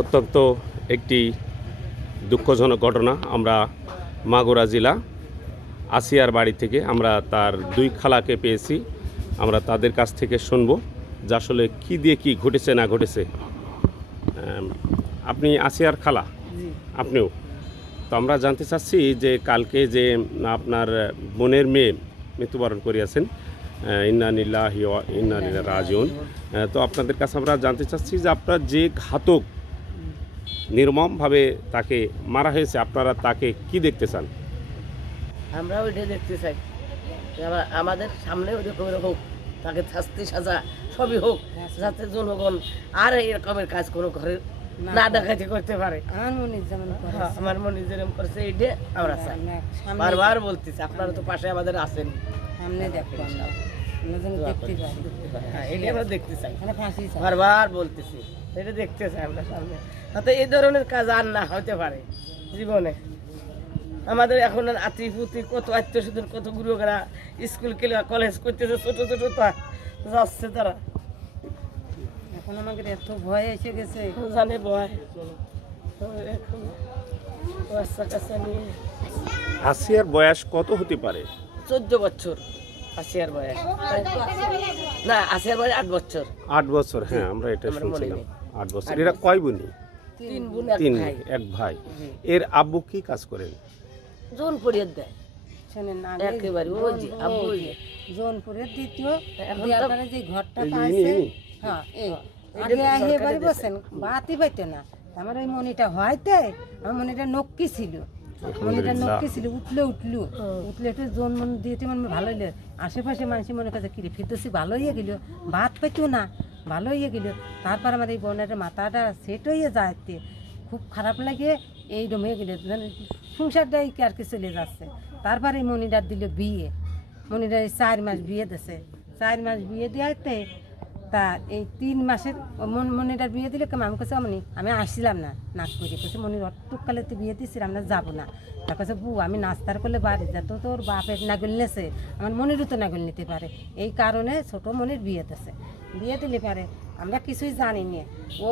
অত্যন্ত একটি দুঃখজনক ঘটনা। আমরা মাগুরা জেলা আসিয়ার বাড়ি থেকে আমরা তার দুই খালাকে পেয়েছি। আমরা তাদের কাছ থেকে শুনব যে আসলে কী দিয়ে কী ঘটেছে না ঘটেছে। আপনি আসিয়ার খালা? আপনিও? তো আমরা জানতে চাচ্ছি যে কালকে যে আপনার বোনের মেয়ে মৃত্যুবরণ করিয়াছেন, ইন্না লিল্লাহি ওয়া ইন্না ইলাইহি রাজিউন। তো আপনাদের কাছে আমরা জানতে চাচ্ছি যে আপনার যে ঘাতক নির্মমভাবে তাকে মারা হয়েছে, আপনারা তাকে কি দেখতে চান? আমরা ওইটা দেখতে চাই, আমাদের সামনে ওইরকম হোক, তাকে শাস্তি সাজা সবই হোক, যাতে জনগণ আর এরকমের কাজ কোনো ঘরে না ডাকাতি করতে পারে। আমার মনে যেরকম করছে এইটা আমরা চাই, বারবার বলতেছি। আপনারা তো পাশে আমাদের আছেন, এটা আমরা দেখতে চাই, বারবার বলতেছি, এটা দেখতে চাই আমরা সামনে, যাতে এই ধরনের কাজ আর না হতে পারে জীবনে। আমাদের এখন আত্মীয়পুতি কত আত্মীয় স্বজন, কত গুরুরা স্কুল কলেজ করতেছে, ছোট ছোট যাচ্ছে তারা। এখন আমাদের এত ভয় এসে গেছে, জানে ভয়। আসিয়ার বয়স কত হতে পারে? 14 বছর আসিয়ার বয়স। না, আসিয়ার বয়স 8 বছর। 8 বছর, হ্যাঁ আমরা এটা শুনছিলাম। 8 বছর। এরা কয় বোনই? 3 বোন, এক ভাই। এর আব্বু কি কাজ করেন? জোন পরিয়ে দেয়। শোনেন না, একেবারে ওই যে আব্বু জোনপুরের দ্বিতীয় এখন যে ঘরটা পাইছে, হ্যাঁ এই আগে আইয়ে বাড়ি বসেন, বাতি পাইতো না। আমার ওই মনিটা হয়তে, আমার মনিটা নক্কি ছিল, মনিটা নক্কি ছিল, উঠলো একটু জোন মন দিয়েতে মানে ভালো হইলো। আশেপাশে মানুষ মনে করছে কিরে ফিরতেছি, ভালো হয়ে গেল, ভাত পাইতো না, ভালো হয়ে গেল। তারপর আমার এই বোনের মাথাটা সেট হয়ে যাইতে খুব খারাপ লাগে, এই রকম হয়ে গেল, সংসারটাই কি আর কি চলে যাচ্ছে। তারপরে এই মনিটার দিল বিয়ে, মনিটার 4 মাস বিয়ে দিছে। 4 মাস বিয়ে দেওয়াতে তা এই 3 মাসের মনিটার বিয়ে দিলে কেমন আমি কাছে আমি আসছিলাম না, নাচ করে কেছে মনির অটুককালে তো বিয়ে দিচ্ছিলাম না, যাবো না। তার কাছে বউ আমি নাস্তার করলে বাড়ি যা, তো তোর বাপের নাগল নেছে, আমার মনিরও তো নাগল নিতে পারে, এই কারণে ছোট মনির বিয়ে দিছে। বিয়ে দিলে পারে আমরা কিছুই জানি না, ও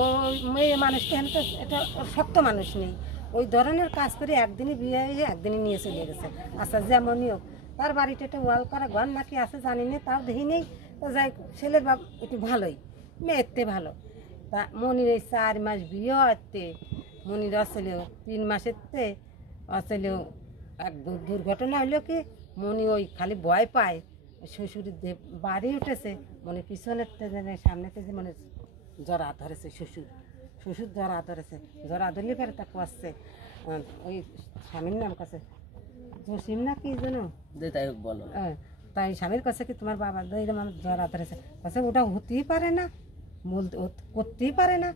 মেয়ে মানুষটা তো এটা শক্ত মানুষ নেই, ওই ধরনের কাজ করে একদিনই বিয়ে হয়ে একদিনই নিয়ে চলে গেছে। আচ্ছা যেমনই হোক, তার বাড়িতে একটা ওয়াল করা ঘর নাকি আছে জানি না, তাও দেখি নেই। তো যাই ছেলের বাপ একটু ভালোই, মেয়েতে ভালো। তা মনির এই 4 মাস বিয়ে হতে মনির আসলেও 3 মাসেরতে আসলেও এক দুর্ঘটনা হইলো কি, মনি ওই খালি ভয় পায়, শ্বশুরের বাড়ি উঠেছে, মনে পিছনের সামনেতে যে মানে জড়া ধরেছে, শ্বশুর জড়া ধরেছে, জড়া ধরলে পরে তাকে আসছে ওই স্বামীর নাম কাছে জসিম না কি জানো, বলো। তাই স্বামীর কাছে কি তোমার বাবা এরকম জড়া ধরেছে, কাছে ওটা হতেই পারে না, বলতে করতেই পারে না।